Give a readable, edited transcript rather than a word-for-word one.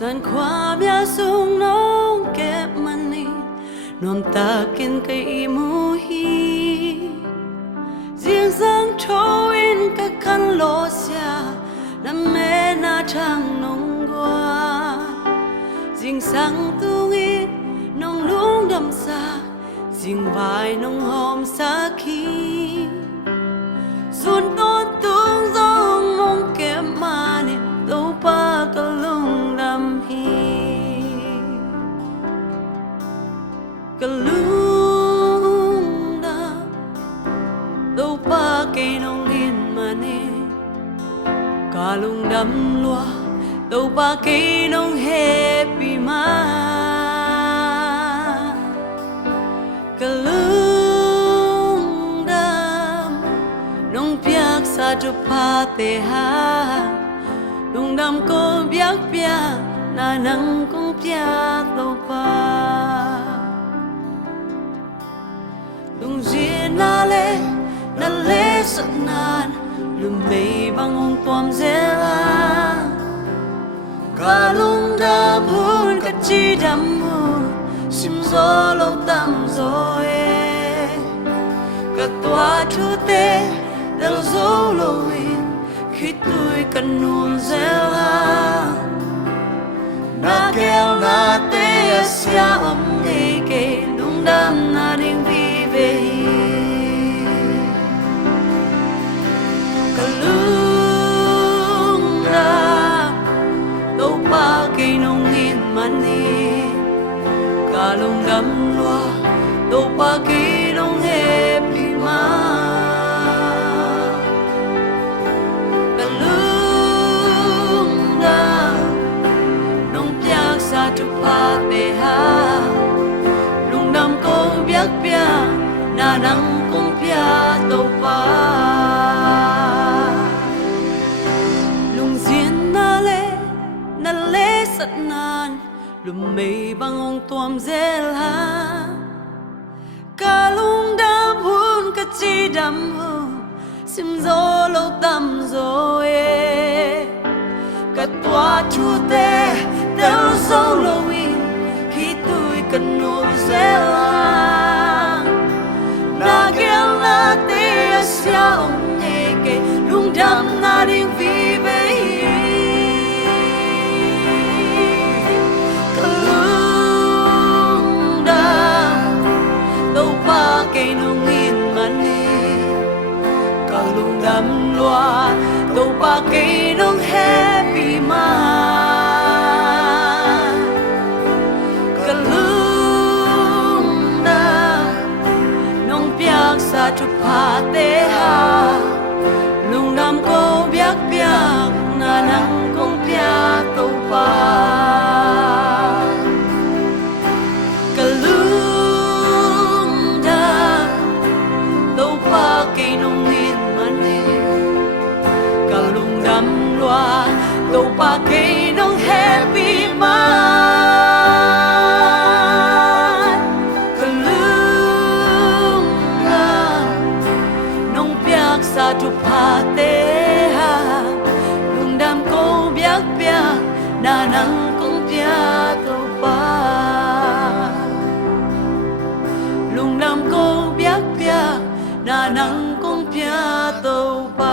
San khoa bia sung nong kep mani nom takin kay mu hi riêng sang cho in các khăn lo xia năm mẹ na trăng nong qua riêng sang tung in nong lung đầm xa riêng vai nong hòm xa khi xuân tôn tung dòng mong kep mani đâu pa ka lung đầm hi ka lung đầm đâu pa cây nong in mani ka lung đầm lúa đâu pa cây nong happy ma ka lung đầm nong piak sa tu pa te ha lung đầm ko biak biak na nang kong piak đâu pa lung duyên na lệ sat nan lum mei bang ong tuam zela ka lung đầm hun ka chi đầm mu sim zo lo tam zo e ka tua thu te del zo lo in khi tôi cần nuông zela na kêu na te sia om nghe ke lung đầm na ding vi ve ka lung đầm đâu pa cây nong in mani ka lung đầm loa đâu pa cây nong happy ma tu pa pe ha lung đầm ko biak pia na nang kong pia to pa lung duyên na lệ sat nan lum mei bang ong tuam zel ha ka lung đầm hun ka chi đầm hu sim zo lo tam zo e ka tua chu te đâu sâu lâu in khi tôi cần nộp zela na kêu na te sia ông nghe kể lung đầm na ding vi ve ka lung đầm đâu pa cây nong in mani ka lung đầm loa đâu pa cây nong happy ma sa tu pa te ha lung đầm ko biak biak na nang kong pia to pa ka lung đầm đâu pa cây nong in mani ka lung đầm loa đâu pa cây nong happy ma sa tu pa te ha lung đầm ko biak biak na nang kong pia to pa lung đầm ko biak biak na nang kong pia to pa